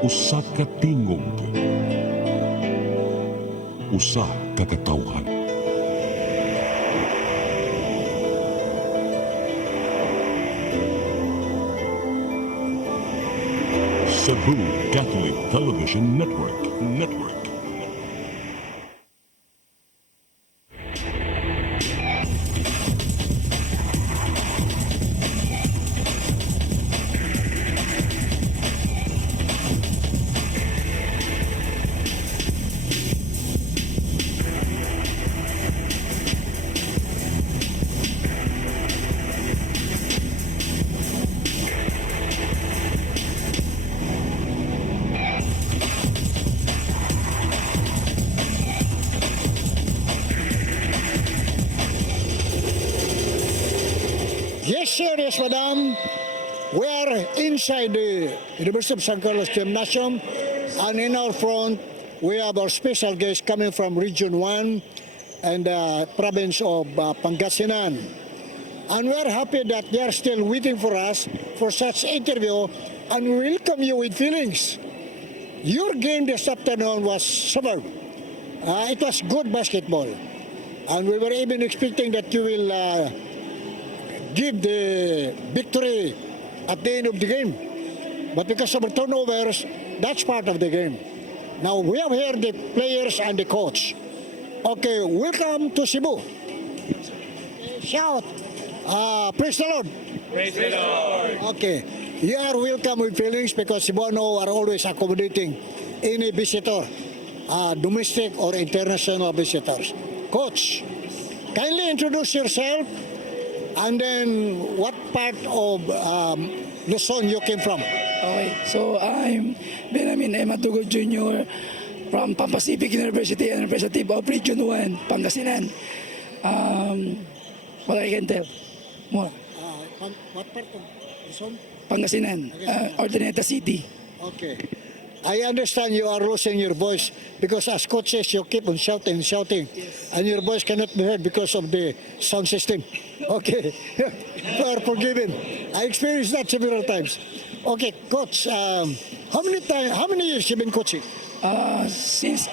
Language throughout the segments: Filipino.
Usa ka tingog, usa ka katawhan. Cebu Catholic Television Network. Yes, sir, yes, madam. We are inside the University of San Carlos Gymnasium, and in our front, we have our special guest coming from Region 1 and the province of Pangasinan. And we are happy that they are still waiting for us for such interview, and we welcome you with feelings. Your game this afternoon was superb. It was good basketball, and we were even expecting that you will give the victory at the end of the game. But because of the turnovers, that's part of the game. Now we have here the players and the coach. Okay, welcome to Cebu. Shout. Praise the Lord. Praise the Lord. Okay, you are welcome with feelings because Cebuano are always accommodating any visitor, domestic or international visitors. Coach, kindly introduce yourself. And then, what part of Luzon you came from? Okay, so I'm Benjamin M. Atugo Jr. from Pacific University and representative of Region 1, Pangasinan. What I can tell more. What part of Luzon? Pangasinan, Ordoneta City. Okay. I understand you are losing your voice because as coaches you keep on shouting, and your voice cannot be heard because of the sound system. Okay, you are forgiven. I experienced that several times. Okay, coach, how many years you been coaching? Since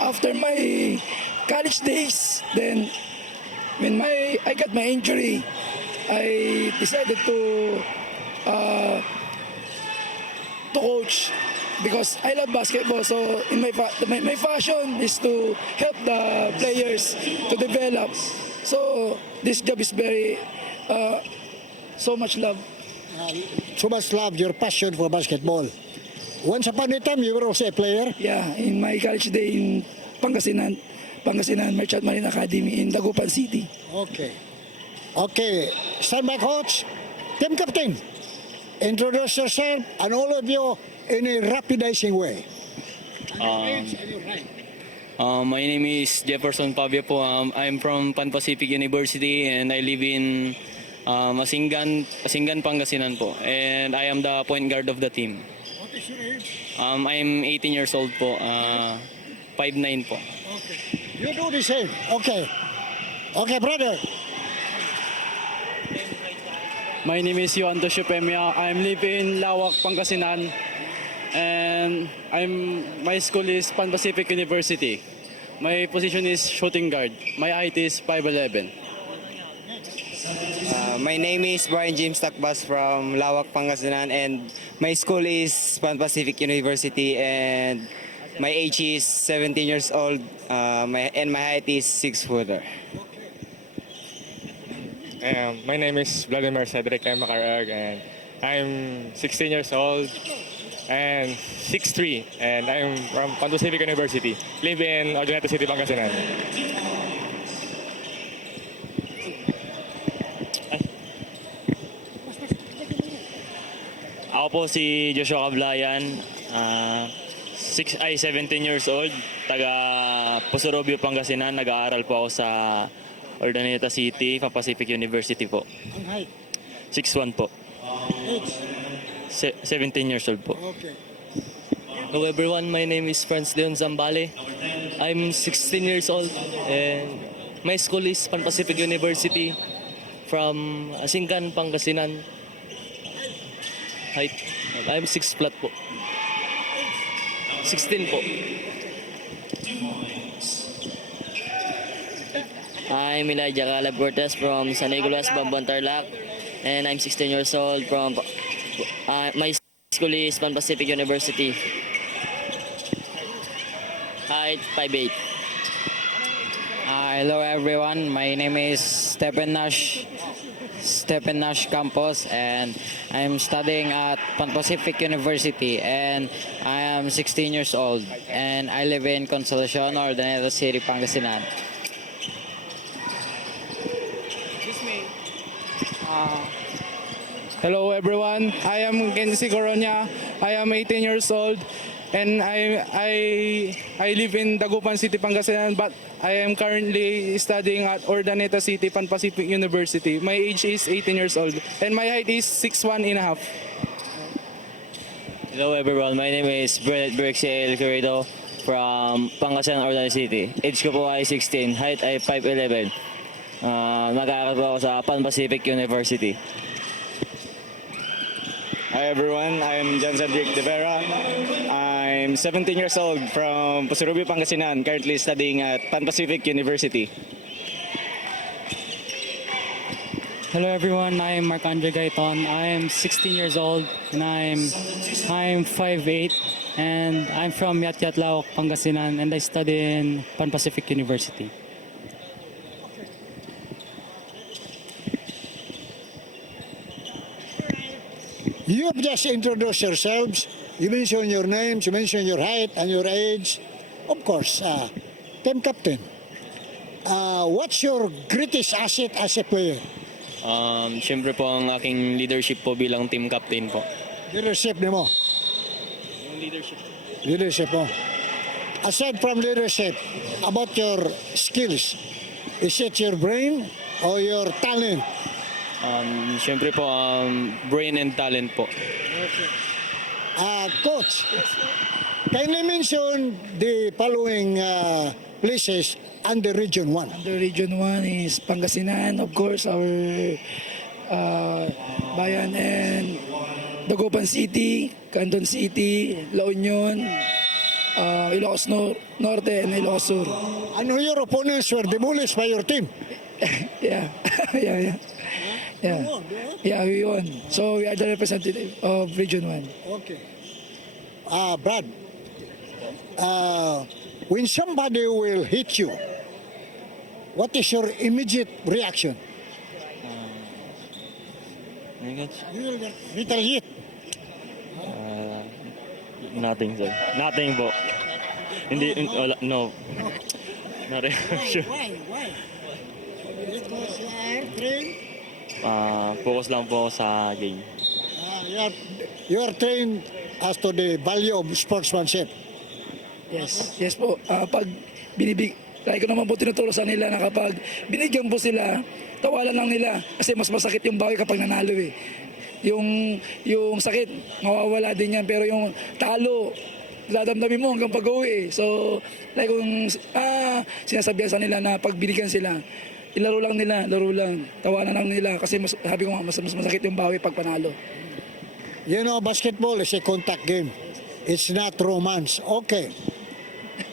after my college days, then when I got my injury, I decided to coach because I love basketball. So in my passion is to help the players to develop. So this job is very so much love. So much love, your passion for basketball. Once upon a time, you were also a player. Yeah, in my college day in Pangasinan Merchant Marine Academy in Dagupan City. Okay, stand by, coach. Team captain, introduce yourself and all of you in a rapidizing way. My name is Jefferson Pavia po. I'm from Pan Pacific University and I live in Asingan, Pangasinan po. And I am the point guard of the team. What is your age? I'm 18 years old po. 5'9" po. Okay. You do the same. Okay, brother. My name is Juan Tosyo Pemia. I'm living in Lawak, Pangasinan. And my school is Pan Pacific University. My position is shooting guard. My height is 5'11". My name is Brian James Takbas from Lawak, Pangasinan, and my school is Pan Pacific University, and my age is 17 years old, and my height is 6 footer. My name is Vladimir Cedric M. Macarag, and I'm 16 years old and 6'3", and I'm from Pan Pacific University. Live in Ordoneta City, Pangasinan. Ako po si Joshua Cablayan. 17 years old. Taga Pusurobio, Pangasinan. Nag-aaral po ako sa Ordoneta City, Pan Pacific University po. Ang height. 6'1" po. Age. 17 years old po. Okay. Hello everyone, my name is Franz Leon Zambale. I'm 16 years old and my school is Pan Pacific University from Asingan, Pangasinan. Height, I'm 6 flat po. 16 po. I'm Elijah Caleb Cortez from San Nicolas, Bamban, Tarlac, and I'm 16 years old from my school is Pan Pacific University. Height 5'8". Hello everyone, my name is Stephen Nash Campos, and I'm studying at Pan Pacific University, and I am 16 years old, and I live in Consolacion, Ordaneta City, Pangasinan. Hello everyone, I am Kenzie Coronia. I am 18 years old and I live in Dagupan City, Pangasinan, but I am currently studying at Ordaneta City, Pan Pacific University. My age is 18 years old and my height is 6'1" and a half. Hello everyone, my name is Bernard Brexiel Corrido from Pangasinan, Ordaneta City. Age ko po ay 16, height ay 5'11". Mag-aaral po ako sa Pan Pacific University. Hi everyone, I'm John Cedric De Vera. I'm 17 years old from Pusurubio, Pangasinan, currently studying at Pan Pacific University. Hello everyone, I am Marc-Andre Gaiton. I am 16 years old and I'm 5'8", and I'm from Yat-Yat, Laoc, Pangasinan, and I study in Pan Pacific University. You have just introduced yourselves. You mentioned your names, you mentioned your height and your age. Of course, team captain. What's your greatest asset as a player? Siyempre po ang aking leadership po bilang team captain po. Leadership ni mo. Leadership mo. Aside from leadership, about your skills, is it your brain or your talent? Siyempre po, brain and talent po. Coach, kindly mention the following places under Region 1. The Region 1 is Pangasinan, of course, our bayan, and Dagupan City, Candon City, La Union, Ilocos Norte, and Ilocos Sur. And your opponents were demolished by your team. Yeah, yeah. Yeah, we won. So we are the representative of Region 1. Okay. Brad, when somebody will hit you, what is your immediate reaction? You will retaliate. Nothing, sir. Nothing po. Hindi, wala, no. Not sure. Why? Because you are trained. Focus lang po sa game. You are trained as to the value of sportsmanship. Yes po. Pag lagi ko naman po tinuturo sa nila na kapag binigyan po sila, tawalan lang nila. Kasi mas masakit yung bawi kapag nanalo eh. Yung sakit, mawawala din yan. Pero yung talo, dadamdamin mo hanggang pag-uwi eh. So, like kung sinasabihan sa nila na pag binigyan sila, laro lang, tawanan lang nila. Kasi sabi ko nga, mas masakit yung bawi pag panalo. You know, basketball is a contact game. It's not romance. Okay.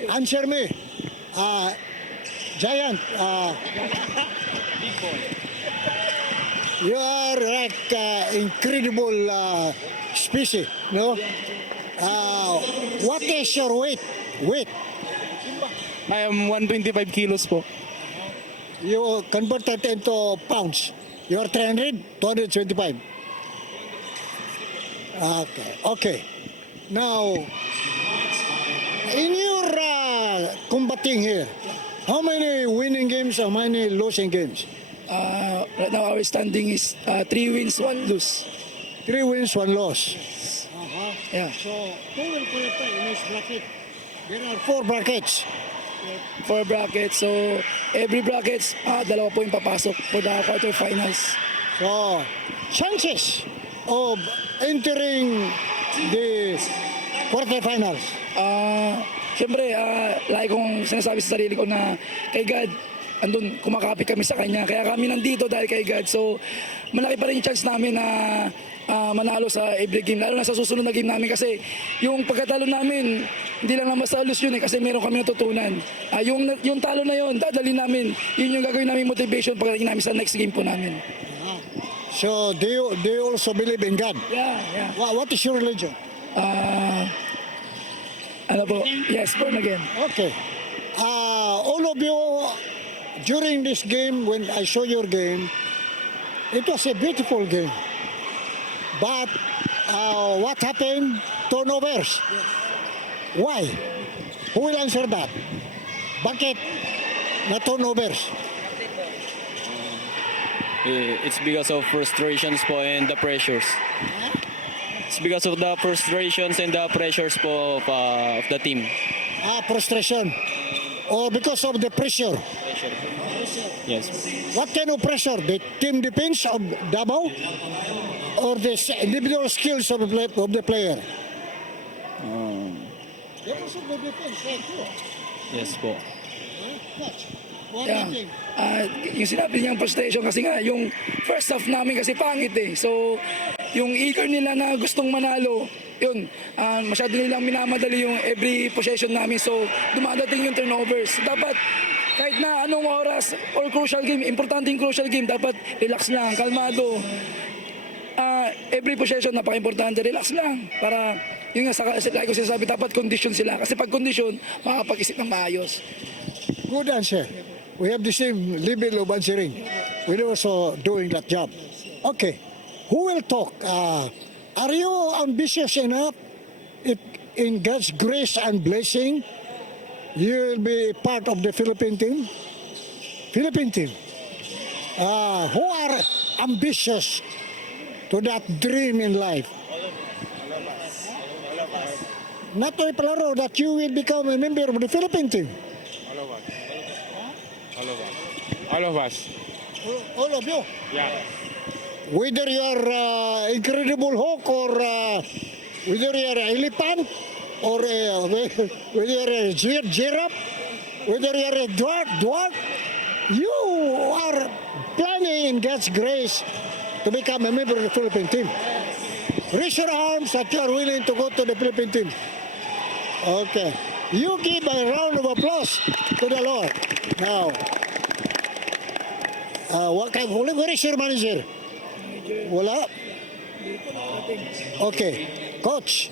Answer me. Giant, you are like incredible species, no? What is your weight? I am 125 kilos po. You converted into pounds. You are 300, 225. Okay. Now, in your combating here, how many winning games, how many losing games? Right now our standing is 3 wins, 1 lose. 3 wins, 1 loss. Yeah. So, who will qualify in this bracket? There are 4 brackets. 4 brackets. So, every brackets, dalawa po yung papasok for the quarterfinals. So, chances of entering the quarterfinals. Siyempre, lagi kong sinasabi sa sarili ko na kay God, andun, kumakapit kami sa Kanya. Kaya kami nandito dahil kay God. So, malaki pa rin yung chance namin na manalo sa every game, lalo na sa susunod na game namin kasi yung pagkatalo namin, hindi lang naman sa yun eh, kasi meron kami natutunan. Yung talo na yun, dadalhin namin, yun yung gagawin namin motivation pagdating namin sa next game po namin. So, do you also believe in God? Yeah. What is your religion? Ano po? Yes, born again. Okay. All of you, during this game, when I saw your game, it was a beautiful game. But what happened? Turnovers. Why? Who will answer that? Bakit na turnovers? It's because of frustrations po and the pressures. It's because of the frustrations and the pressures po of the team. Frustration. Or because of the pressure. Yes. What kind of pressure? The team defense of Davao? Or the individual skills of the player? Also the defense, right? Yes po. What do Yeah. you think? Yung sinabi niyang frustration kasi nga yung first half namin kasi pangit eh. So yung eager nila na gustong manalo, yun, masyado nilang minamadali yung every possession namin. So dumadating yung turnovers. Dapat kahit na anong oras or crucial game, importante yung crucial game, dapat relax lang, kalmado. Every possession napaka-importante, relax lang. Para yun nga, like ko sinasabi, dapat condition sila. Kasi pag condition, makakapag-isip ng maayos. Good answer. We have the same level of answering. We're also doing that job. Okay. Who will talk? Are you ambitious enough? If in God's grace and blessing, you will be part of the Philippine team? Philippine team. Who are ambitious to that dream in life? Not to palaro that you will become a member of the Philippine team. All of us. All of you. Yeah. Whether you are Incredible Hulk or whether you are elephant or whether you are a giraffe, whether you are a dwarf, you are planning in God's grace to become a member of the Philippine team. Raise your arms that you are willing to go to the Philippine team. Okay. You give a round of applause to the Lord. Now, where is your manager? Wala? Okay. Coach,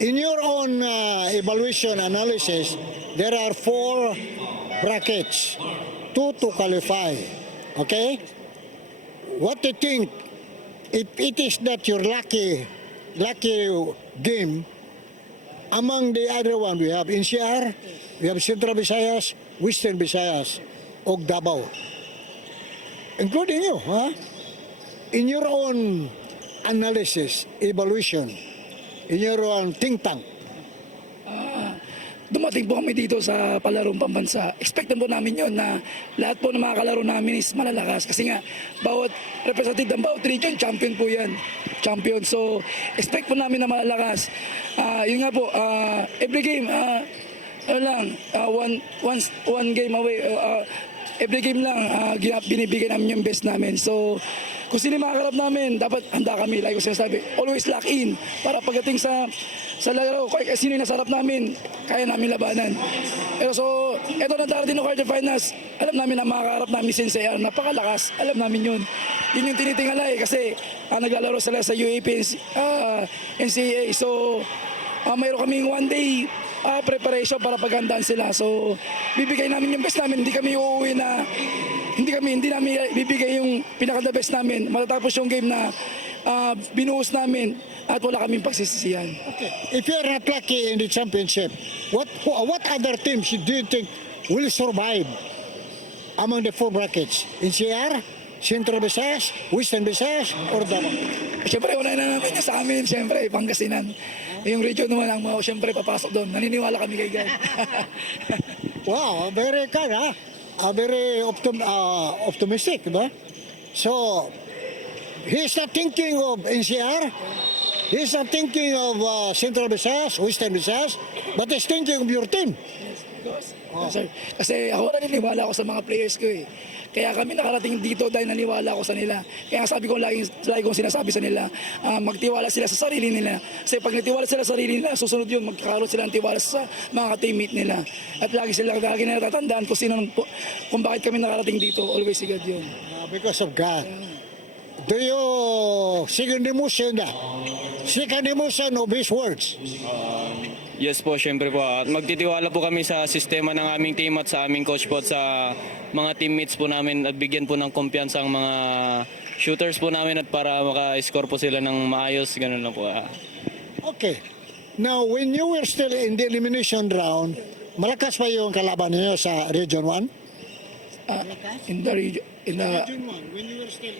in your own evaluation analysis, there are 4 brackets, 2 to qualify. Okay? What do you think? If it is that your lucky game, among the other one, we have NCR, we have Central Visayas, Western Visayas, og Davao. Including you, huh? In your own analysis, evaluation, in your own think tank, Dumating po kami dito sa palarong pambansa. Expect po namin yon na lahat po ng mga kalaro namin is malalakas. Kasi nga, bawat representative ng bawat region, champion po yan. Champion. So, expect po namin na malalakas. Yun nga po, every game, one game away, every game lang, binibigay namin yung best namin. So, kung sino makakarap namin, dapat handa kami. Like ko sinasabi, always lock in. Para pagdating sa laro, kahit sino yung nasarap namin, kaya namin labanan. Pero so, eto na darating ng quarterfinals, alam namin na makakarap namin si NCR, napakalakas, alam namin yun. Yun yung tinitingala eh, kasi naglalaro sila sa UAP, NCAA. So, mayroon kaming one day preparation para paghandaan sila. So, bibigay namin yung best namin. Hindi kami uuwi na, hindi namin bibigay yung pinaka-the best namin. Matatapos yung game na binuhos namin at wala kaming pagsisisihan. okay. If you are not lucky in the championship, what other teams do you think will survive among the 4 brackets? NCR, Central Visayas, Western Visayas, or Davao? Siyempre, wala na namin sa amin. Siyempre, Pangasinan. Yung region naman ang mga, siyempre, papasok doon. Naniniwala kami kay God. Wow, very kind, huh? Very optimistic, diba? So, he's not thinking of NCR, he's not thinking of Central Visayas, Western Visayas, but he's thinking of your team. Sir, kasi ako naniniwala ako sa mga players ko eh. Kaya kami nakarating dito dahil naniwala ako sa nila. Kaya sabi ko lagi kong sinasabi sa nila, magtiwala sila sa sarili nila. Kasi pag natiwala sila sa sarili nila, susunod yun, magkakaroon sila ng tiwala sa mga teammate nila. At lagi natatandaan kung bakit kami nakarating dito. Always si God yun. Because of God. Do you second emotion that? Second emotion of His words. Yes po, syempre po. At magtitiwala po kami sa sistema ng aming team at sa aming coach po at sa mga teammates po namin at bigyan po ng kumpiyansa ang mga shooters po namin at para maka-score po sila ng maayos. Ganun lang po. Okay. Now, when you were still in the elimination round, malakas pa yung kalaban niyo sa Region 1? In the region, Region 1, when you were still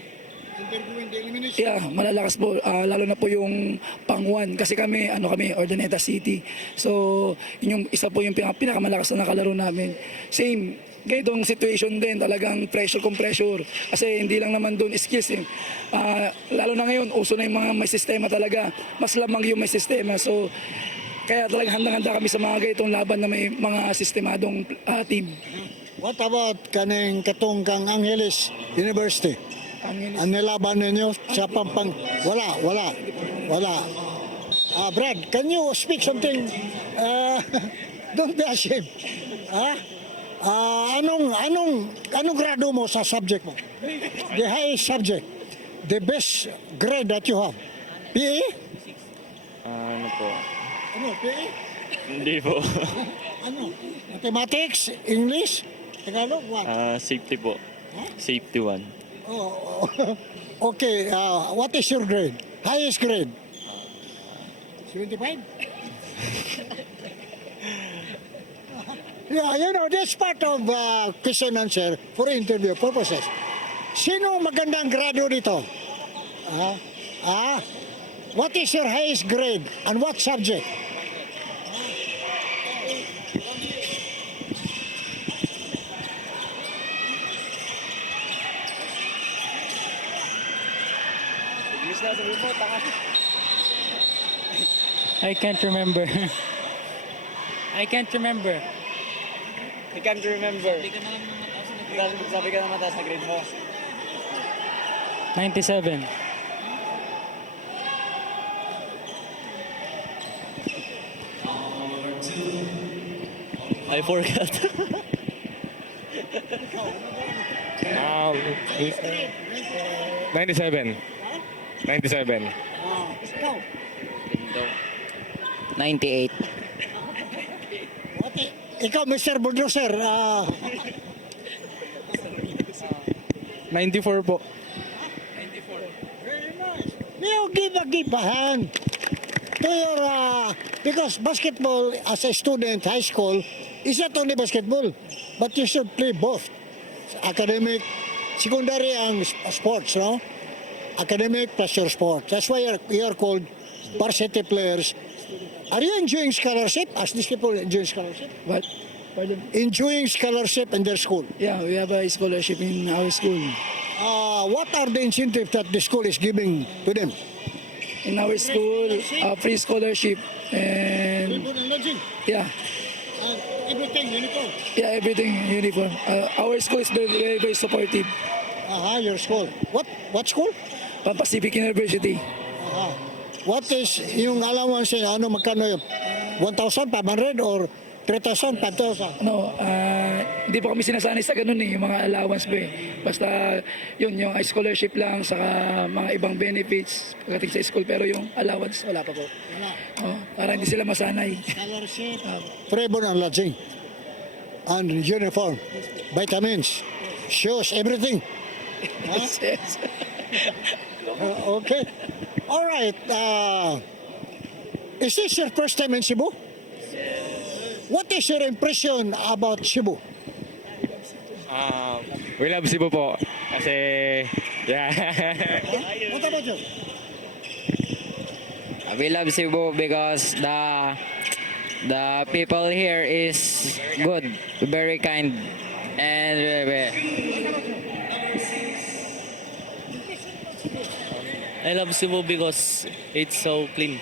undergoing the elimination? yeah, malalakas po, lalo na po yung pang-1 kasi kami Urdaneta City. So, yun yung isa po yung pinakamalakas na nakalaro namin. Same, ganitong situation din, talagang pressure kung pressure. Kasi hindi lang naman doon skills eh. Lalo na ngayon, uso na yung mga may sistema talaga. Mas lamang yung may sistema. So, kaya talagang handang-handa kami sa mga ganitong laban na may mga sistemadong team. What about kaning katong kang Angeles University? Ang Ang nilaban ninyo sa pampang... Wala. Brad, can you speak something? Don't be ashamed. Anong grado mo sa subject mo? The highest subject. The best grade that you have. PE? Ano po? Ano, PE? Hindi po. Ano? Mathematics? English? Tagalog? What? Safety po. Safety 1. Oh, okay, what is your grade? Highest grade? 75? Yeah, you know, that's part of question answer for interview purposes. Sino magandang grado dito? What is your highest grade and what subject? I can't remember. I can't remember. I can't remember. Sabi ka na mataas na grade mo. 97. I forgot. 97. 97. 98. Ikaw, Mr. Bulldozer, 94 po. you give a hand to your, because basketball as a student, high school, is not only basketball, but you should play both. Academic, secondary and sports, no? Academic plus your sports. That's why you're called varsity players. Are you enjoying scholarship as these people enjoy scholarship? But, pardon? Enjoying scholarship in their school. Yeah, we have a scholarship in our school. What are the incentives that the school is giving to them? In our school, free scholarship and yeah, Everything, uniform. yeah, everything uniform. Our school is very, very supportive. Your school. What school? Pan Pacific University. What is yung allowance niya? Ano, magkano yun? 1,500 or 3,000, 5,000? No, hindi pa kami sinasanay sa ganun eh, yung mga allowance ba eh. Basta yun, yung scholarship lang, saka mga ibang benefits pagdating sa school. Pero yung allowance, wala pa po. Para hindi sila masanay. Scholarship. Travel and lodging. And uniform. Vitamins. Shoes, everything. Yes, yes. Okay. All right. Is this your first time in Cebu? What is your impression about Cebu? We love Cebu po. Kasi, yeah. What about you? We love Cebu because the people here is good, very kind, and I love Cebu because it's so clean.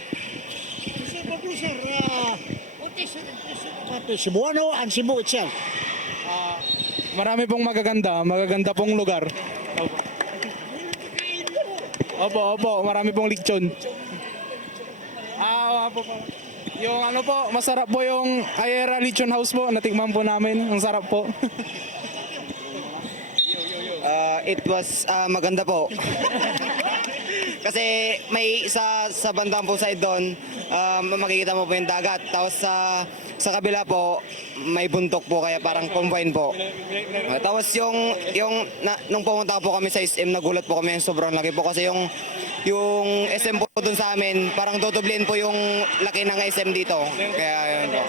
Mr. Producer, what about Cebuano and Cebu itself? Marami pong magaganda pong lugar. Opo, marami pong lechon. Opo po. Yung ano po, masarap po yung Ayera Lechon House po, natikman po namin, ang sarap po. It was maganda po. Kasi may sa bandang po side doon, makikita mo po yung dagat. Tapos sa kabila po, may buntok po kaya parang combine po. Tapos nung pumunta po kami sa SM, nagulat po kami, sobrang laki po kasi yung SM po doon sa amin, parang dodoblin po yung laki ng SM dito. Kaya yun po.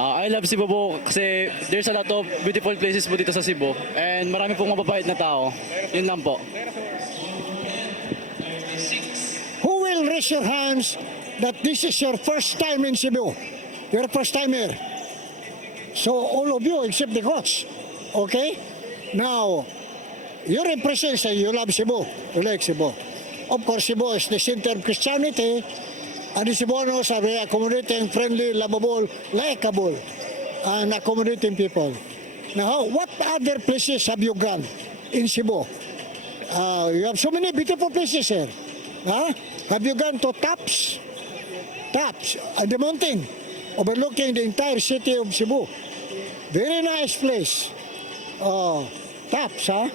I love Cebu po kasi there's a lot of beautiful places po dito sa Cebu and marami pong mababait na tao. Yun lang po. Who will raise your hands that this is your first time in Cebu? Your first time here. So all of you except the coach. Okay? Now, your impression is that you love Cebu. You like Cebu. Of course, Cebu is the center of Christianity. And the Cebuanos are very accommodating, friendly, lovable, likable, and accommodating people. Now, what other places have you gone in Cebu? You have so many beautiful places here. Huh? Have you gone to Taps? Taps, the mountain, overlooking the entire city of Cebu. Very nice place. Taps, huh?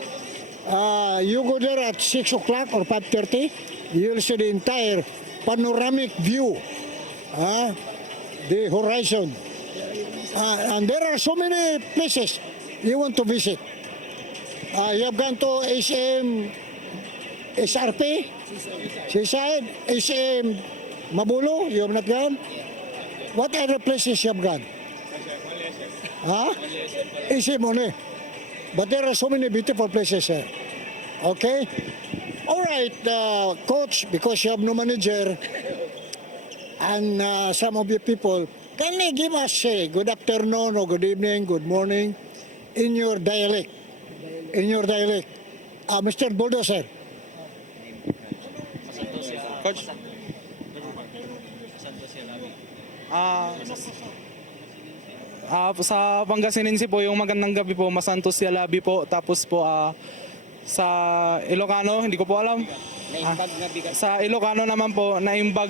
You go there at 6 o'clock or 5:30, you'll see the entire panoramic view, the horizon. And there are so many places you want to visit. You have gone to SM, SRP, Seaside, SM Mabulo, you have not gone? What other places you have gone? SM only. But there are so many beautiful places here. Okay? All right, coach, because you have no manager and some of you people, can you give us a good afternoon or good evening, good morning in your dialect? In your dialect. Mr. Bulldozer. Coach? Sa Pangasinense po, yung magandang gabi po, Masantos Yalabi po. Tapos po, sa Ilocano, hindi ko po alam. Sa Ilocano naman po, naimbag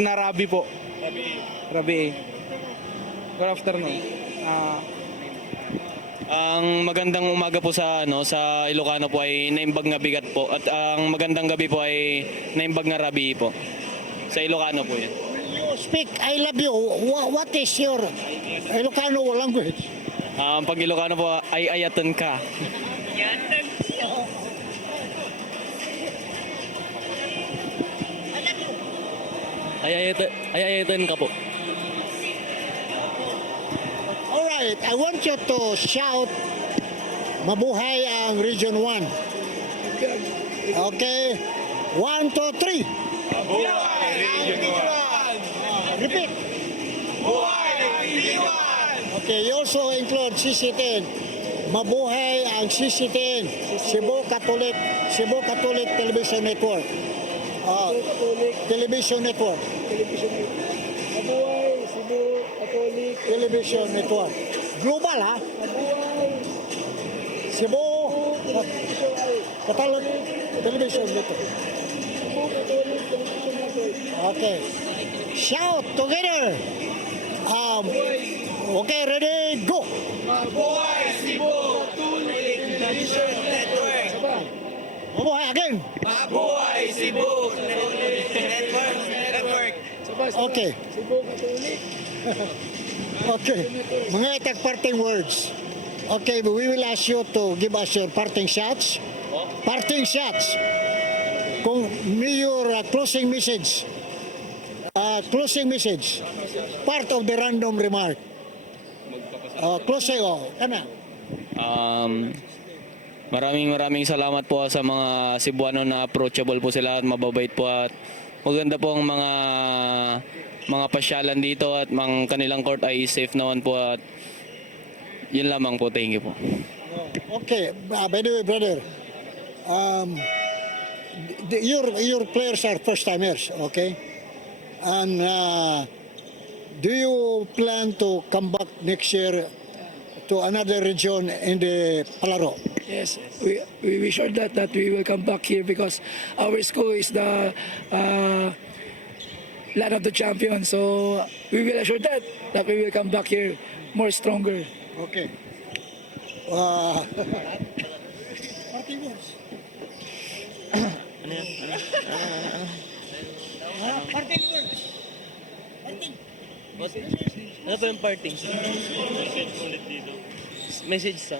na Rabi po. Rabi. Good afternoon. Ang magandang umaga po sa Ilocano po ay naimbag na bigat po at ang magandang gabi po ay naimbag na rabi po. Sa Ilocano po 'yan. You speak I love you. What is your Ilocano language? Pag Ilocano po ay ayatan ka. Ayayatan ka po. Alright, I want you to shout mabuhay ang Region 1. Okay? 1, 2, 3. Mabuhay Region 1. Repeat. Mabuhay Region 1. Okay, you also include CC10. Mabuhay ang CC10. Cebu Catholic Television Network. Television Network. Mabuhay, Cebu, Catholic. Television Network. Global, ha? Cebu Catholic Television Network. Okay. Shout together. Okay, ready, go. Mabuhay Cebu Catholic Television Network. Mabuhay again. Mabuhay Cebu Network. Okay. Okay. Mga itag parting words. Okay, we will ask you to give us your parting shots. Parting shots. Kung your closing message. Closing message. Part of the random remark. Closing, ano? Maraming salamat po sa mga Cebuano na approachable po sila at mababait po at maganda po ang mga pasyalan dito at ang kanilang court ay safe naman po at yun lamang po. Thank you po. Okay, by the way, brother, your players are first timers, okay? And do you plan to come back next year to another region in the Palaro? Yes, we sure that we will come back here because our school is the land of the champion. So we will assure that we will come back here more stronger. Okay. Parting words. Parting words. Ano ba yung parting? Message sa.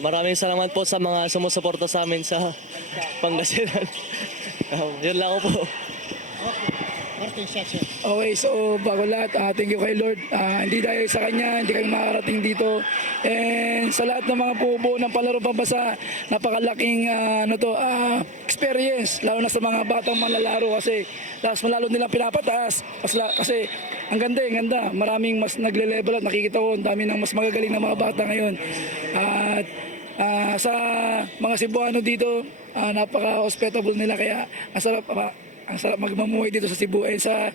Maraming salamat po sa mga sumusuporta sa amin sa Pangasinan. Yun lang po. Parting section. Okay, so bago lahat, thank you kay Lord. Hindi dahil sa Kanya, hindi kami makarating dito. And sa lahat ng mga bubuo ng Palaro Pambasa, napakalaking experience, lalo na sa mga batang manlalaro kasi malalo nilang pinapataas. Kasi ang ganda. Maraming mas nagle-level at nakikita ko ang dami ng mas magagaling na mga bata ngayon. At sa mga Cebuano dito, napaka-hospitable nila kaya ang sarap magmamuhay dito sa Cebu. Sa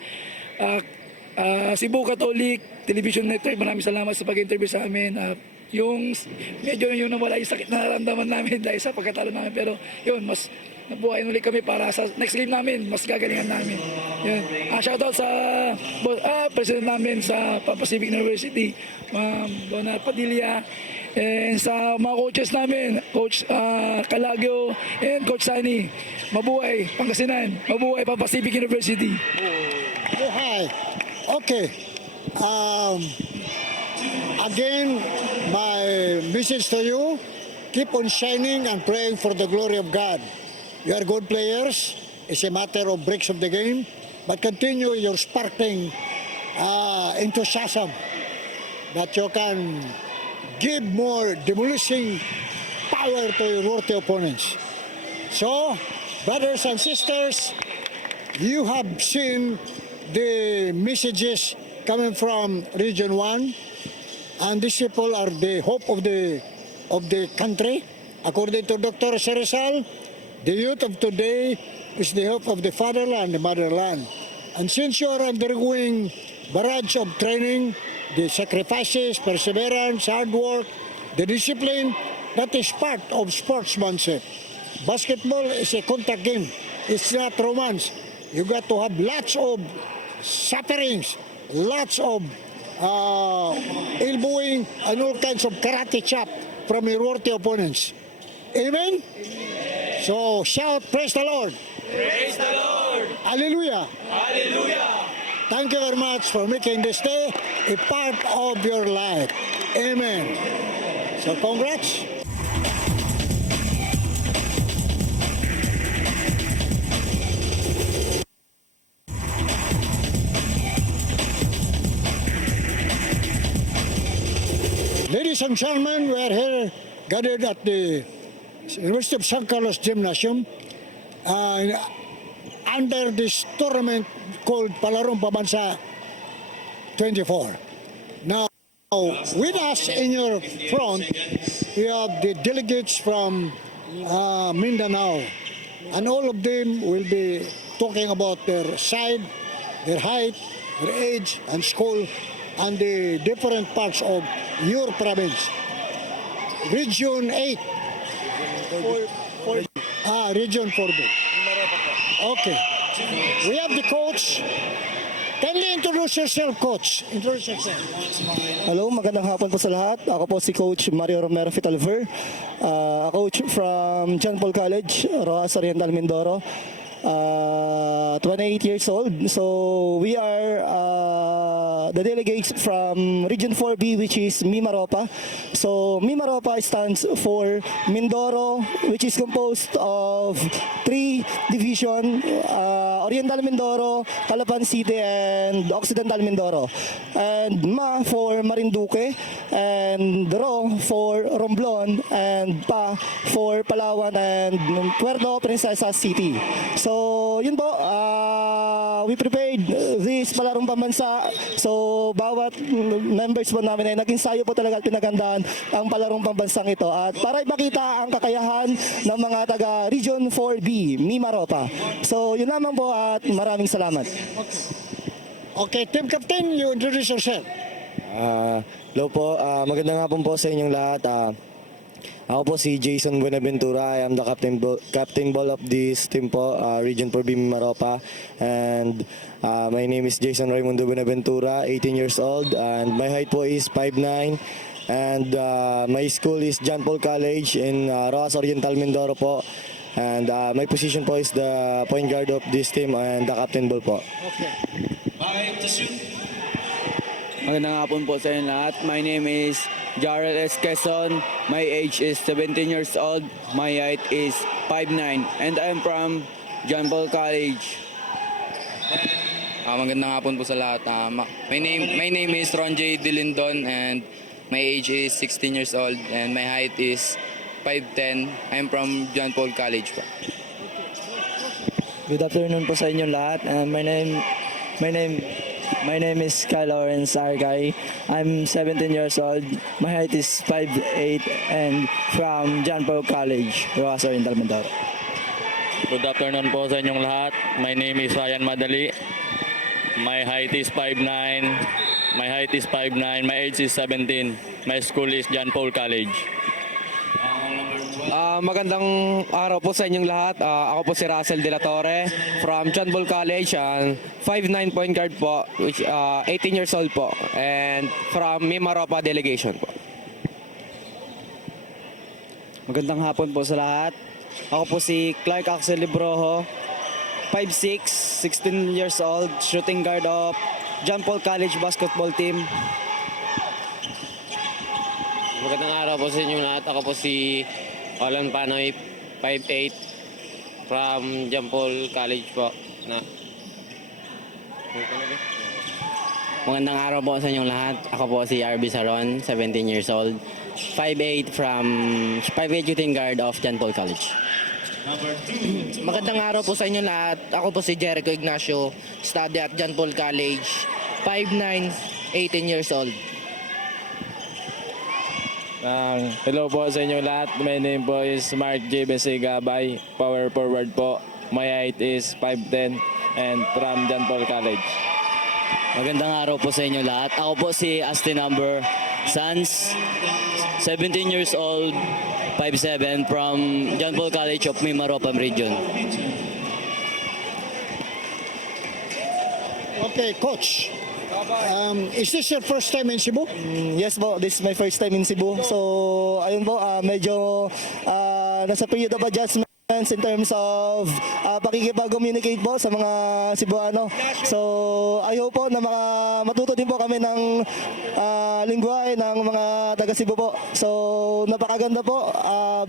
Cebu Catholic Television Network, maraming salamat sa pag-interview sa amin. Yung nawala yung sakit na naramdaman namin dahil sa pagkatalo namin, pero yun, mas nabuhayin ulit kami para sa next game namin, mas gagalingan namin. Yun. Shoutout sa president namin sa Pacific University, Ma'am Donna Padilla, and sa mga coaches namin, Coach Calagio and Coach Sani. Mabuhay Pangasinan, mabuhay Pacific University. Oh, hi. Okay. Again, my message to you, keep on shining and praying for the glory of God. You are good players. It's a matter of breaks of the game. But continue your sparkling enthusiasm that you can give more demolishing power to your worthy opponents. So, brothers and sisters, you have seen the messages coming from Region 1, and these people are the hope of the country. According to Dr. Serizal, the youth of today is the hope of the fatherland, the motherland. And since you are undergoing barrage of training, the sacrifices, perseverance, hard work, the discipline, that is part of sportsmanship. Basketball is a contact game. It's not romance. You got to have lots of sufferings, lots of elbowing, and all kinds of karate chop from your worthy opponents. Amen? So shout, praise the Lord. Praise the Lord! Hallelujah. Hallelujah! Thank you very much for making this day a part of your life. Amen. So congrats. Ladies and gentlemen, we are here gathered at the University of San Carlos Gymnasium under this tournament called Palarong Pambansa 24. Now, with us in your front, we have the delegates from Mindanao, and all of them will be talking about their side, their height, their age, and school, and the different parts of your province. Region 8. Region 4B. Okay. We have the coach. Kindly introduce yourself, coach. Introduce yourself. Hello, magandang hapon po sa lahat. Ako po si Coach Mario Romero Fitalver, a coach from John Paul College, Rojas Oriental, Mindoro. 28 years old. So we are the delegates from Region 4B, which is Mimaropa. So Mimaropa stands for Mindoro, which is composed of 3 divisions, Oriental Mindoro, Calapan City, and Occidental Mindoro. And Ma for Marinduque, and Ro for Romblon, and Pa for Palawan and Puerto Princesa City. So So, yun po, we prepared this palarong pambansa. So, bawat members po namin ay naging sayo po talaga at pinagandaan ang palarong pambansang ito. At para ipakita ang kakayahan ng mga taga Region 4B, Mimaropa. So, yun lamang po at maraming salamat. Okay, Team Captain, you introduce yourself. Hello po, magandang hapon po sa inyong lahat. Ako po si Jason Buenaventura. I am the captain ball of this team po, Region 4B Mimaropa. And my name is Jason Raimundo Buenaventura, 18 years old. And my height po is 5'9". And my school is John Paul College in Roas Oriental, Mindoro po. And my position po is the point guard of this team and the captain ball po. Magandang hapon po sa inyo lahat. My name is Jarrell S. Quezon. My age is 17 years old. My height is 5'9". And I'm from John Paul College. Magandang hapon po sa lahat. My name is Ron J. Dilindon and my age is 16 years old and my height is 5'10". I'm from John Paul College po. Good afternoon po sa inyong lahat. My name is Kyle Lawrence Argay. I'm 17 years old. My height is 5'8" and from John Paul College, Roas Oriental, Mindoro. Good afternoon po sa inyong lahat. My name is Ryan Madali. My height is 5'9". My age is 17. My school is John Paul College. Magandang araw po sa inyong lahat. Ako po si Russell De La Torre from John Paul College. 5'9" point guard po, which 18 years old po. And from Mimaropa delegation po. Magandang hapon po sa lahat. Ako po si Clark Axel Librojo, 5'6", 16 years old, shooting guard of John Paul College basketball team. Magandang araw po sa inyong lahat. Ako po si Olan Panoy, 5'8", from John Paul College po. Magandang araw po sa inyong lahat. Ako po si RB Saron, 17 years old. 5'8" shooting guard of John Paul College. Magandang araw po sa inyo lahat. Ako po si Jericho Ignacio, study at John Paul College. 5'9", 18 years old. Hello po sa inyo lahat. My name po is Mark J. Besigabay, power forward po. My height is 5'10" and from John Paul College. Magandang araw po sa inyo lahat. Ako po si Astin Number Sans, 17 years old, 5'7", from John Paul College of Mimaropa Region. Okay, Coach. Is this your first time in Cebu? Yes po, this is my first time in Cebu. So, ayun po, medyo nasa period of adjustments in terms of pakikipag-communicate po sa mga Cebuano. So, I hope po na matuto din po kami ng lingwahe ng mga taga Cebu po. So, napakaganda po.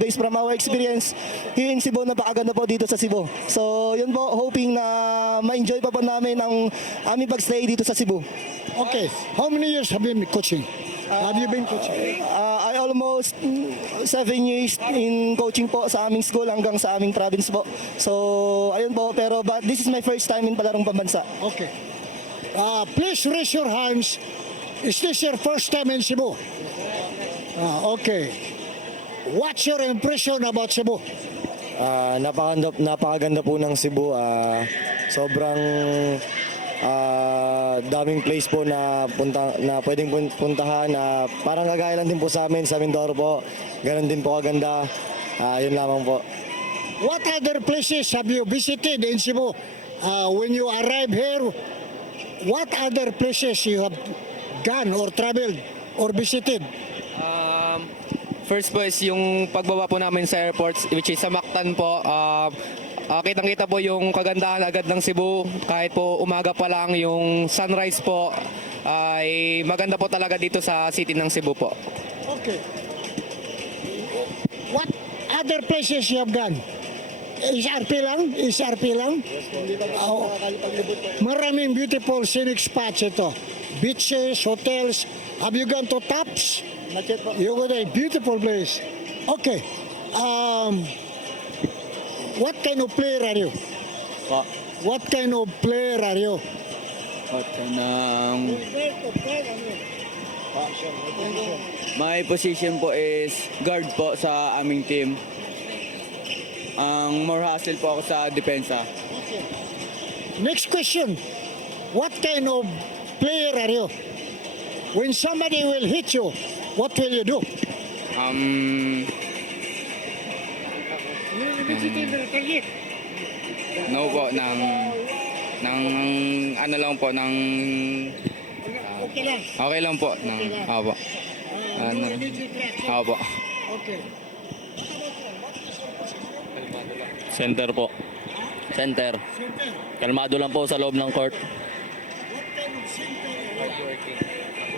Based from our experience here in Cebu, napakaganda po dito sa Cebu. So, yun po, hoping na ma-enjoy pa po namin ang aming pag-stay dito sa Cebu. Okay. How many years have you been coaching? Have you been coaching? I almost 7 years in coaching po sa aming school hanggang sa aming province po. So, ayun po. But this is my first time in palarong pambansa. Okay. Please raise your hands. Is this your first time in Cebu? Okay. What's your impression about Cebu? Napakaganda po ng Cebu. Sobrang daming place po na pwedeng puntahan. Parang kagaya lang din po sa amin sa Mindoro po. Ganon din po kaganda. Yun lamang po. What other places have you visited in Cebu? When you arrive here, what other places you have gone or traveled or visited? First po is yung pagbaba po namin sa airports, which is sa Mactan po. Kitang-kita po yung kagandahan agad ng Cebu. Kahit po umaga pa lang yung sunrise po, ay maganda po talaga dito sa city ng Cebu po. Okay. What other places you have gone? SRP lang? Maraming beautiful scenic spots ito. Beaches, hotels. Have you gone to Taps? You got a beautiful place. Okay. What kind of player are you? What kind of player are you? My position po is guard po sa aming team. Ang more hassle po ako sa depensa. Next question. What kind of player are you? When somebody will hit you, what will you do? No po, ng ano lang po, ng Okay lang. okay lang po. Ng, opo. Ano, opo. Okay. Center po. Center. Kalmado lang po sa loob ng court.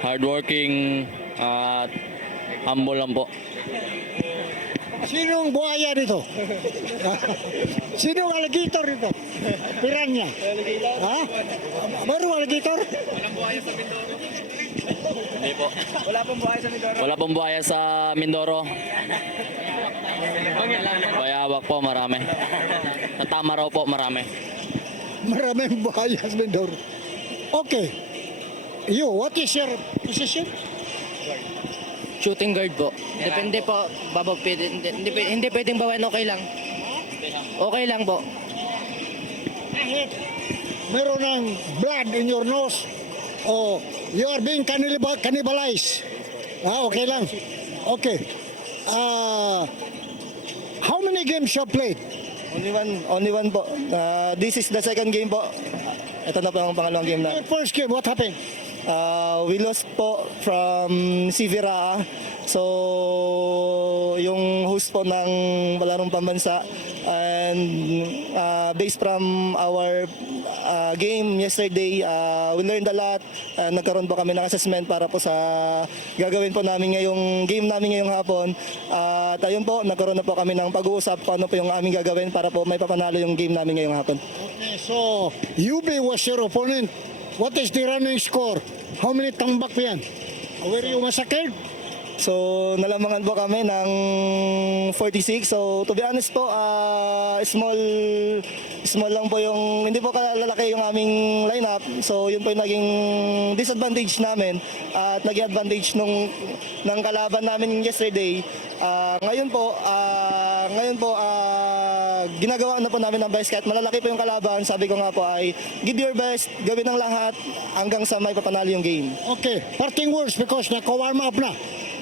Hardworking at humble lang po. Sinong buhaya dito? Sinong alligator dito? Piranha. Ha? Meron alligator? Hindi po. Wala pong buhaya sa Mindoro. Bayawak po, marami. Sa Tamaraw po, marami. Maraming buhaya sa Mindoro. Okay. You, what is your position? Shooting guard po. Depende po. Hindi pwedeng bawain. Okay lang. Okay lang po. Kahit meron ng blood in your nose o you are being cannibalized. Okay lang. Okay. How many games you have played? Only one po. This is the second game po. Ito na po ang pangalawang game na. First game, what happened? We lost po from Sivira. So, yung host po ng Balarong Pambansa. And based from our game yesterday, we learned a lot. Nagkaroon po kami ng assessment para po sa gagawin po namin ngayong game namin ngayong hapon. At ayun po, nagkaroon na po kami ng pag-uusap kung ano po yung aming gagawin para po may papanalo yung game namin ngayong hapon. Okay, so UB was your opponent. What is the running score? How many tambak yan? Were you massacred? So, nalamangan po kami ng 46. So, to be honest po, small lang po yung, hindi po kalalaki yung aming lineup. So, yun po yung naging disadvantage namin at naging advantage ng kalaban namin yesterday. Ngayon po, ginagawa na po namin ng best kahit malalaki po yung kalaban. Sabi ko nga po ay give your best, gawin ng lahat hanggang sa may papanalo yung game. Okay, parting words because naka-warm up na.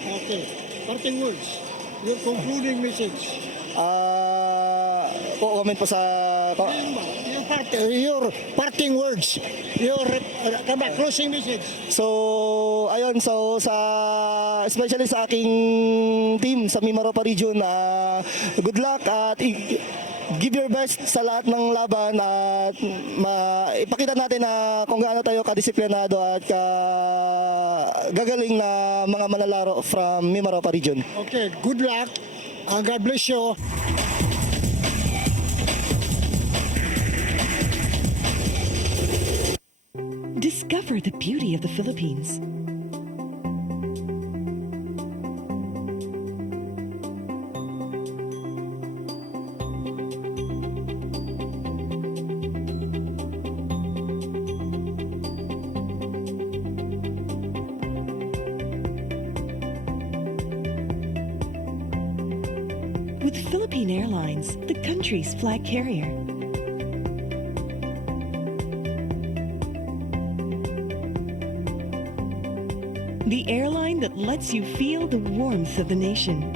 Okay, parting words. Your concluding message. Comment po sa... Your parting words. Your closing message. So, ayun, so especially sa aking team sa Mimaropa region, good luck at give your best sa lahat ng laban at ipakita natin na kung gaano tayo kadisiplinado at gagaling na mga manlalaro from Mimaropa region. Okay, good luck and God bless you. Discover the beauty of the Philippines. With Philippine Airlines, the country's flag carrier. The airline that lets you feel the warmth of the nation.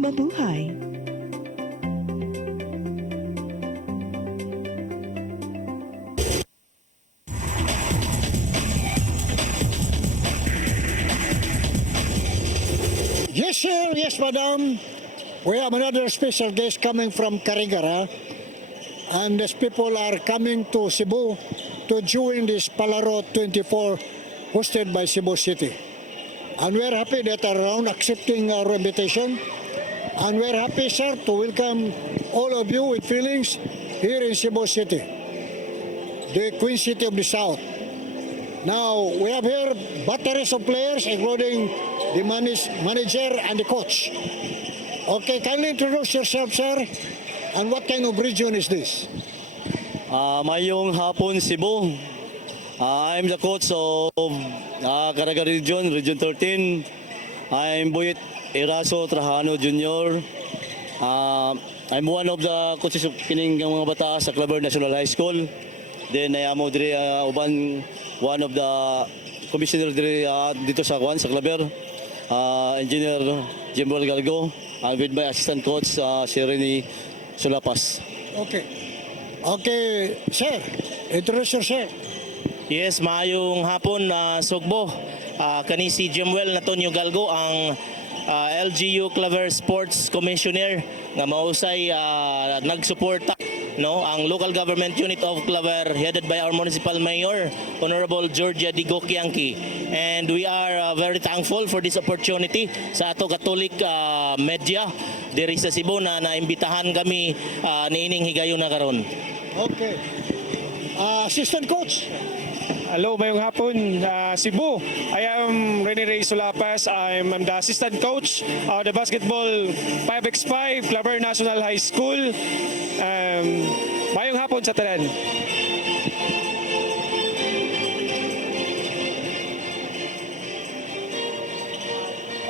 Mabuhay! Yes, sir. Yes, madam. We have another special guest coming from Carigara. And these people are coming to Cebu to join this Palaro 24 hosted by Cebu City. And we're happy that are around accepting our invitation. And we're happy, sir, to welcome all of you with feelings here in Cebu City. the Queen City of the South. Now, we have here batteries of players, including the manager and the coach. Okay, kindly introduce yourself, sir. And what kind of region is this? Mayong hapon Cebu. I'm the coach of Caraga Region, Region 13. I'm Boyet Eraso Trajano Jr. I'm one of the coaches of kining mga bata sa Claver National High School. Then I am diri uban one of the commissioner diri dito sa Kwan sa Claver. Engineer Jimbo Galgo. I'm with my assistant coach si Rene Sulapas. Okay. Okay, sir. Introduce yourself. Yes, maayong hapon Sugbo. Kani si Jimwell Natonio Galgo ang LGU Claver Sports Commissioner nga mausay nagsuporta no ang local government unit of Claver headed by our municipal mayor Honorable Georgia Digo Kiangki, and we are very thankful for this opportunity sa ato Catholic media diri sa Cebu na naimbitahan kami niining higayon na karon. Okay. Assistant coach. Hello, mayong hapon, Cebu. I am Rene Ray Sulapas. I'm the assistant coach of the basketball 5x5 Claver National High School. Mayong hapon sa tanan.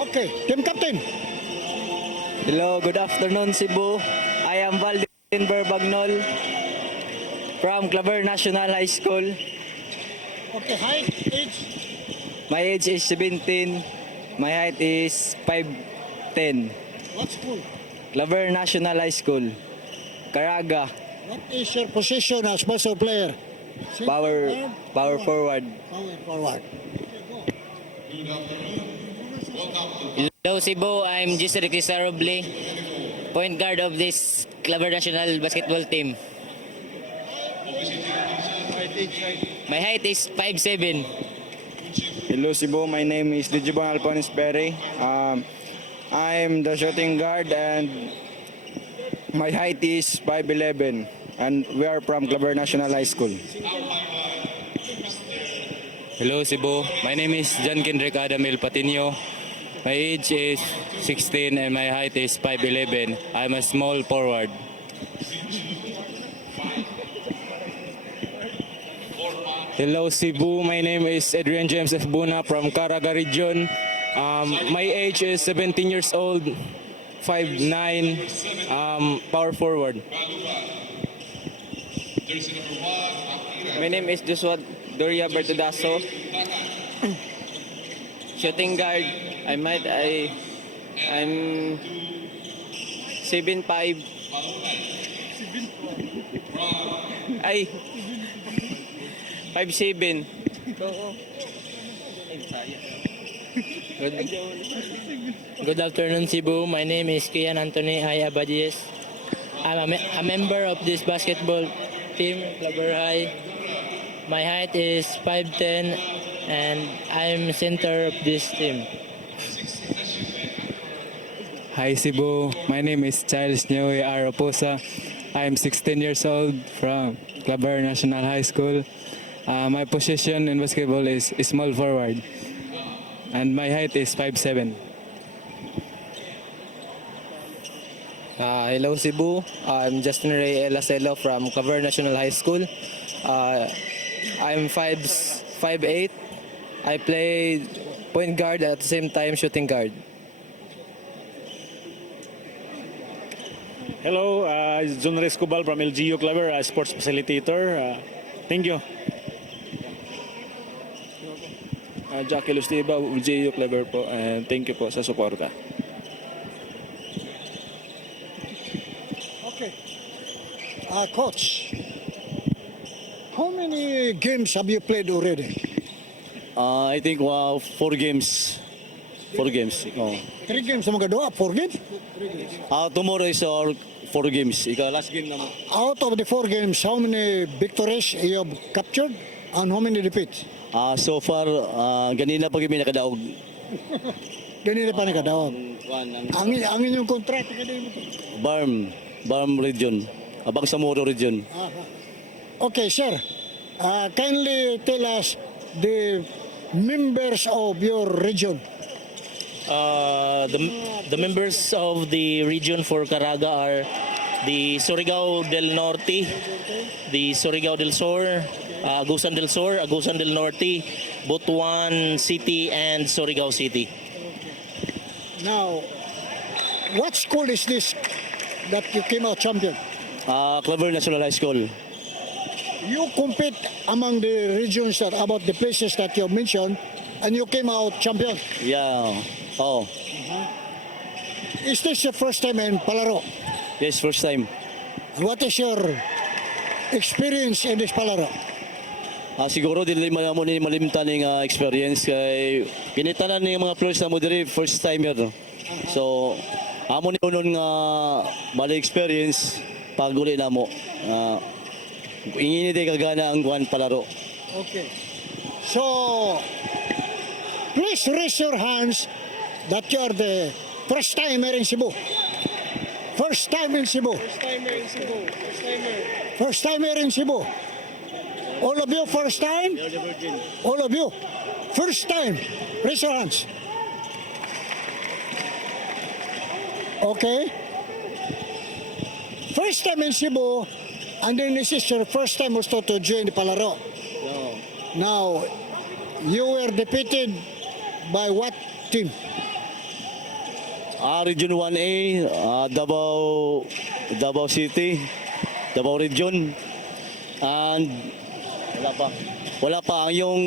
Okay, team captain. Hello, good afternoon Cebu. I am Valdin Berbagnol from Claver National High School. Okay, height, age. My age is 17. My height is 5'10". What school? Claver National High School. Caraga. What is your position as basketball player? Power forward. Power forward. Hello Cebu, I'm Gisric Roble, point guard of this Claver National basketball team. My height is 5'7". Hello Cebu, my name is Digibon Alponis Perry. I'm the shooting guard and my height is 5'11", and we are from Claver National High School. Hello Cebu, my name is John Kendrick Adamil Patino. My age is 16 and my height is 5'11". I'm a small forward. Hello Cebu, my name is Adrian James F. Buna from Caraga Region. My age is 17 years old, 5'9", power forward. My name is Joshua Doria Bertudaso. Shooting guard. I'm 7'5". Ay, 5'7". Good afternoon, Cebu. My name is Kian Anthony I. Abadies. I'm a member of this basketball team, Claver High. My height is 5'10", and I'm center of this team. Hi Cebu, my name is Charles Nyoy Araposa. I'm 16 years old from Claver National High School. My position in basketball is small forward, and my height is 5'7". Hello Cebu, I'm Justin Ray Elacelo from Claver National High School. I'm 5'8". I play point guard at the same time shooting guard. Hello, John Rescobal from LGU Claver, sports facilitator. Thank you. Jackie Lustiba, LGU Claver po, and thank you po sa suporta. Okay. Coach, how many games have you played already? I think 4 games. 4 games. 3 games na magagawa? 4 games? Tomorrow is our 4 games. Last game naman. Out of the 4 games, how many victories you have captured and how many defeats? So far, ganina pa kami nakadaog. Ganina pa nakadaog. Ang inyong contract, Barm Region. Abang Samoro Region. Okay, sir. kindly tell us the members of your region. The members of the region for Caraga are the Surigao del Norte, the Surigao del Sur, Agusan del Sur, Agusan del Norte, Butuan City, and Surigao City. Now, what school is this that you came out champion? Clover National High School. You compete among the regions that about the places that you mentioned, and you came out champion. Yeah. Oh, Is this your first time in Palaro? yes, first time. What is your experience in this Palaro? Siguro dili man mo ni malimtan ning experience kay kinitanan ni mga players na mo diri first timer. So amo ni unon nga bali experience pag uli na mo. Ingini di kagana ang kuan palaro. Okay. So, please raise your hands that you are the first timer in Cebu. First time in Cebu. First timer in Cebu. All of you first time? All of you. First time. Raise your hands. Okay. First time in Cebu, and then this is your first time also to join the Palaro. Now, you were defeated by what team? Region 1A, Davao City, Davao Region, and wala pa ang yung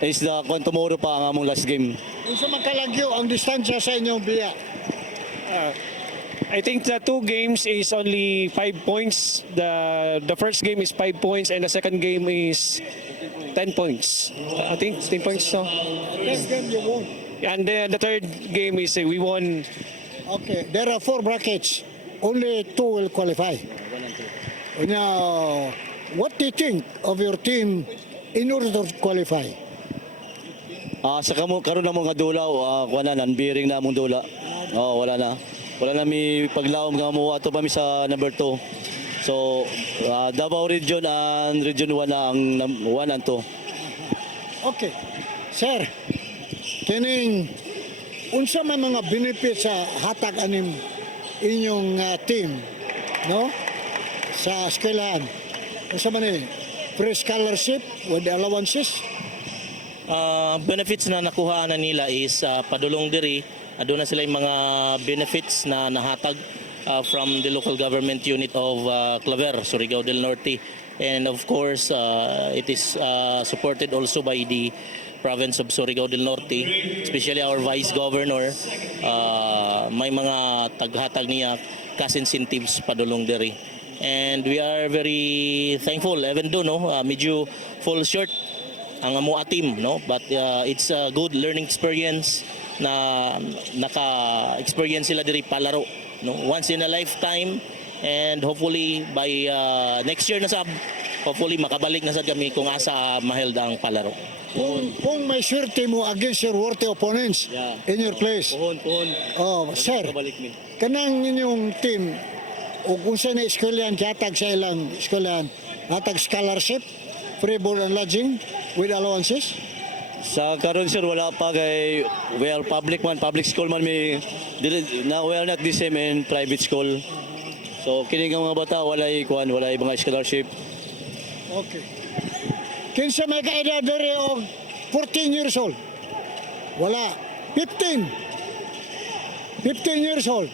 is the tomorrow pa ang among last game. Kung sa magkalagyo ang distansya sa inyong biya? I think the 2 games is only 5 points. The first game is 5 points and the second game is 10 points. I think 10 points. So. First game you won. And the third game is we won. Okay, there are 4 brackets. Only 2 will qualify. Now, what do you think of your team in order to qualify? Sa karon na mga dulaw, kuan na nanbiring na among dula. Oh, wala na. Wala na mi paglawom nga mo ato pa mi sa number 2. So, Davao Region and Region 1 na ang 1 and 2. Okay. Sir, kining unsa man mga benefits sa hatag anim inyong team, no? Sa eskwelahan. Unsa man ni? Free scholarship with allowances? Benefits na nakuha na nila is padulong diri. Doon na sila yung mga benefits na nahatag from the local government unit of Claver, Surigao del Norte. And of course, it is supported also by the province of Surigao del Norte, especially our Vice Governor. May mga taghatag niya cash incentives padulong diri. And we are very thankful, even though medyo fall short ang amo team, no? But it's a good learning experience na naka-experience sila diri palaro, no? Once in a lifetime, and hopefully by next year na sab, hopefully makabalik na sad kami kung asa maheld ang palaro. Kung may swerte mo against your worthy opponents in your place. Puhon. Oh, sir. Kabalik mi. Kanang inyong team o kung sa na eskwelahan kihatag sa ilang eskwelahan, hatag scholarship, free board and lodging with allowances? Sa karon sir wala pa kay we are public school man mi na we are not the same in private school. So kini nga mga bata walay mga scholarship. Okay. Kinsa may kaedad diri og 14 years old? Wala. 15 years old.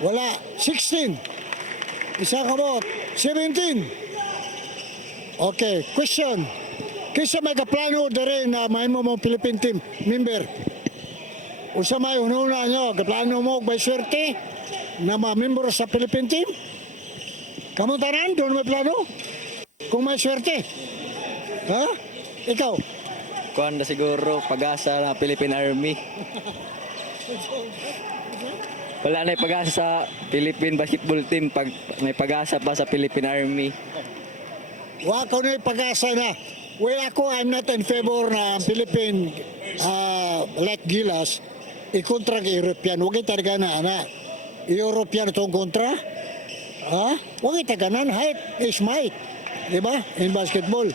Wala. 16. Isa ka mo. 17. Okay. Question. Kinsa may kaplano diri na mahimo mong Philippine team member? Unsa may ununa nyo? Kaplano mo by swerte na ma-member sa Philippine team? Kamu tanan doon may plano? Kung may swerte. Ha? Ikaw? Kuan na siguro pag-asa ng Philippine Army. Wala na pag-asa sa Philippine basketball team pag may pag-asa pa sa Philippine Army. Wa ko na pag-asa na. I'm not in favor na ang Philippine like Gilas ikontra kay European. Huwag talaga na European itong kontra. Ha? Huwag taganan. Height is might. di ba? In basketball.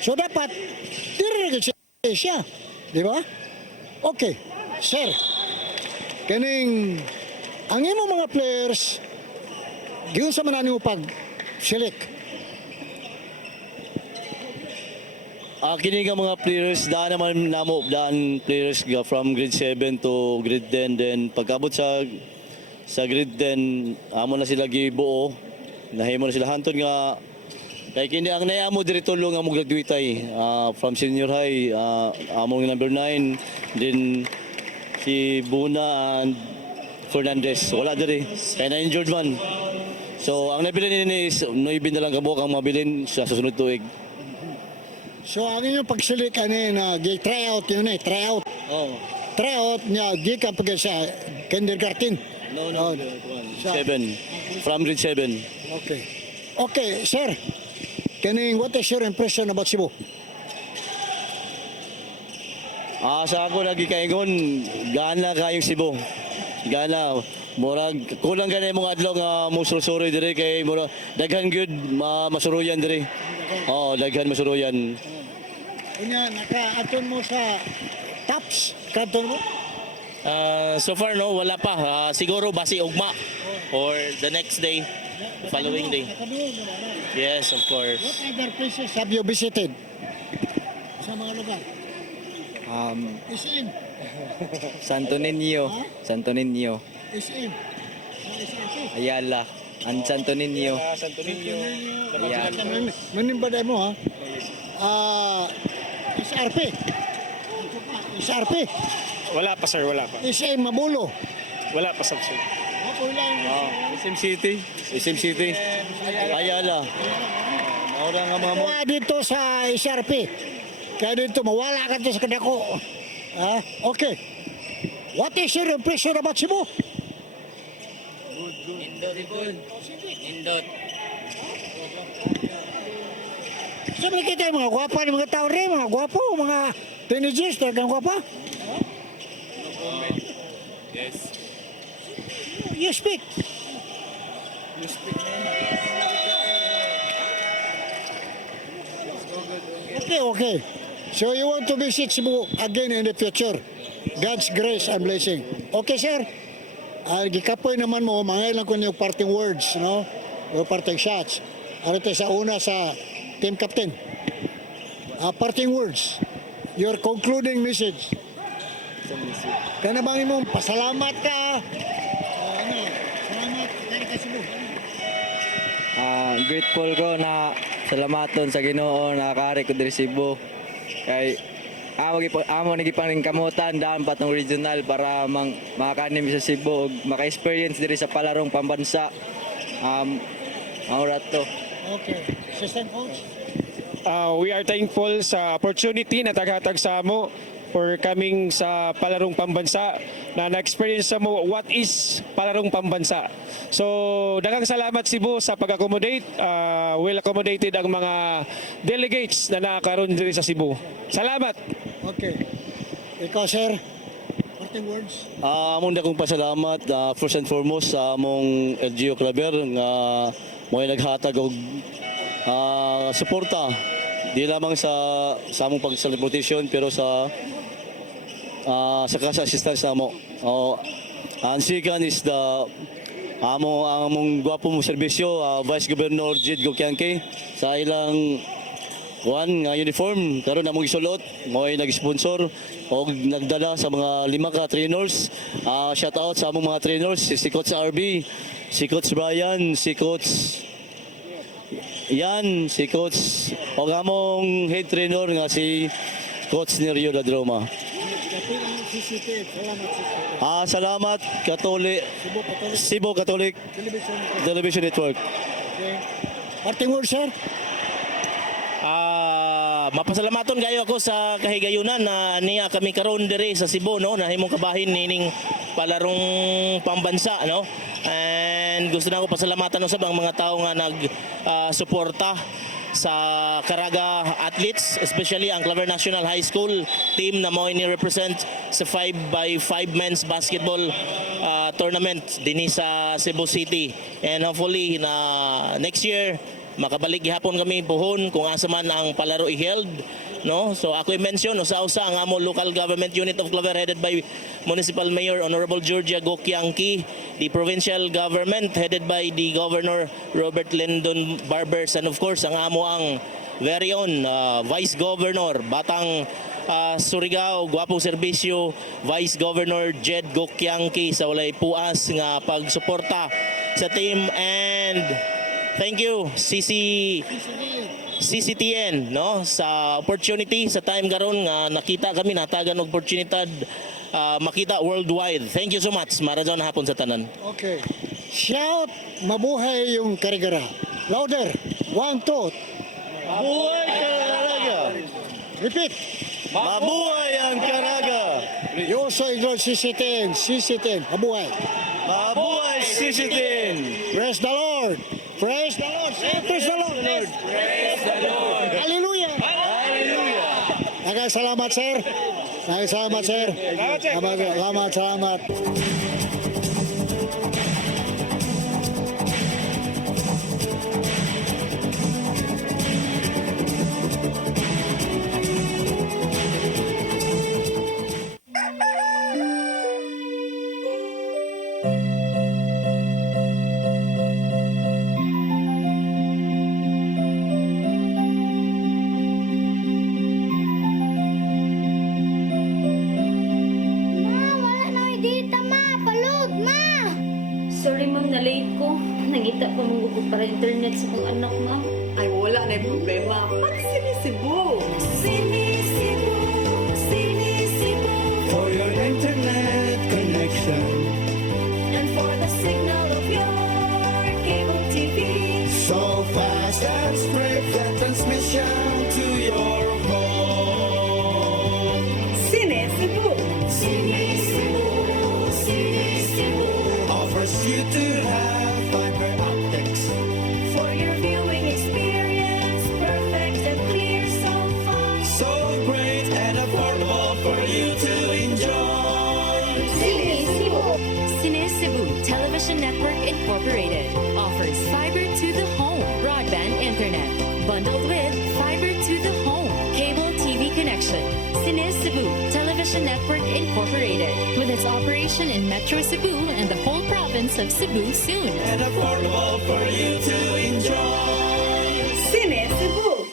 So dapat dire siya, di ba? Okay, sir. Kaning ang imo mga players giun sa manani mo pag select. Kini nga mga players, daan naman namo, daan players from grade 7 to grade 10. Then pagkabot sa grade 10, amo na sila gibuo. Nahimo na sila hantod nga kay kini ang nayamo diri tulo nga mo graduate ay from senior high, among number 9, then si Buna and Fernandez wala diri kay na injured man. So ang nabilin ni is noybin na lang kabuk ang mabilin sa susunod tuig. So ang inyong pagsilik ani na try out yun try out. Oh. Try out niya gikan pag sa kindergarten. No. 7. From grade 7. Okay. Okay, sir. What is your impression about Cebu? Sa ako lagi kaingon, gana kayong Cebu. Gana. Murag kulang ganay mga adlaw nga musuroy dire kay mura daghan gyud masuruyan dire. Daghan masuruyan. Unya naka-aton mo sa tops kadto mo? So far no, wala pa. Siguro basi ugma or the next day, following day. Yes, of course. What other places have you visited? Sa mga lugar? SM. Santo Niño. SM. Ayala. Ang Santo Niño. Manimbaday mo ha? SRP. Wala pa sir, wala pa. SM Mabulo. Wala pa sir. SM City. Ayala. Maura nga mga Kuha dito sa SRP. Kaya dito mawala ka dito sa kadako. Okay. What is your impression about Cebu? Nindot. Sabi kita yung mga gwapa ng mga tao rin, mga gwapo, mga teenagers, talagang gwapa. Yes. You speak. Okay. So you want to visit Cebu again in the future? God's grace and blessing. Okay, sir? Gikapoy naman mo, mga ilang ko yung parting words, no? Yung parting shots. Arito sa una sa team captain. Parting words. Your concluding message. Kaya na bang mo, pasalamat ka. Salamat ka Cebu. Grateful ko na salamaton sa Ginoo na kari ko diri Cebu. Kay amo nagipang kamutan daan patong regional para makakanim sa Cebu ug maka-experience diri sa palarong pambansa. Maurat to. Okay. Assistant coach. We are thankful sa opportunity na taghatag sa amo for coming sa palarong pambansa na na-experience sa mo what is palarong pambansa. So, daghang salamat Cebu sa pag-accommodate. Well accommodated ang mga delegates na nakakaroon diri sa Cebu. Salamat! Okay. Ikaw, sir? Parting words? Among dakong pasalamat first and foremost sa among LGU Claver nga mo naghatag og suporta di lamang sa among pag-celebration pero sa assistance namo. Ang second is the among gwapo mong serbisyo, Vice Governor Jid Gokianke sa ilang nga uniform karon among gisulot mo ay nag-sponsor o nagdala sa mga 5 ka trainers. Shout out sa among mga trainers, si Coach RB, si Coach Brian, si Coach Yan, si Coach o among head trainer nga si Coach Nerio Ladroma. Salamat Catholic Cebu Catholic Television Network. Parting word, sir? Mapasalamaton kayo ako sa kahigayunan na niya kami karon dire sa Cebu no nahimong kabahin nining palarong pambansa no. And gusto na ako pasalamatan usab ang mga tao nga nag-suporta sa Caraga athletes, especially ang Claver National High School team na mo ini represent sa 5x5 men's basketball tournament dinhi sa Cebu City. And hopefully na next year makabalik gihapon kami puhon kung asa man ang palaro i-held, no? So ako i-mention usa-usa ang amo local government unit of Claver headed by Municipal Mayor Honorable Georgia Gokyangki, the provincial government headed by the Governor Robert Lyndon Barbers, and of course ang amo ang very own Vice Governor Batang Surigao, Guapong Serbisyo, Vice Governor Jed Gokyangki sa walay puas nga pagsuporta sa team. And thank you CCTN, no, sa opportunity sa time karon nga nakita kami natagan og oportunidad makita worldwide. Thank you so much. Maradon hapon sa tanan. Okay. Shout, mabuhay yung Karigara. Louder. 1, 2. Mabuhay Caraga! Repeat. Mabuhay ang Caraga! You also include CC10. CC10. Mabuhay. Mabuhay CCTN! Praise the Lord. Praise the Lord. Say, praise the Lord. Praise the Lord! Hallelujah. Hallelujah! Salamat, sir. Salamat, sir. Salamat. Sorry ma'am, na-late ko. Nangita ko mong para internet sa kong anak ma'am. Ay, wala na yung problema. Pag-sinisibo. Sinisibo. Sinisibo. For your internet connection. And for the signal of your cable TV. So fast and straight that transmission to your home. Sinisibo. Sinisibo. Sinisibo. Offers you to have fiber optics. For your viewing experience, perfect and clear, so fine. So great and affordable for you to enjoy. Sinisibo. Sinisibu Television Network Incorporated offers fiber to the home broadband internet bundled with fiber to the home cable TV connection. Sinisibu Television Network Incorporated with its operation in Metro Cebu and the whole province of Cebu soon. And affordable for you to enjoy. Sinisibo.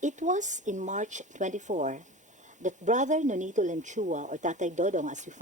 It was in March 24 that Brother Nonito Lemchua or Tatay Dodong as we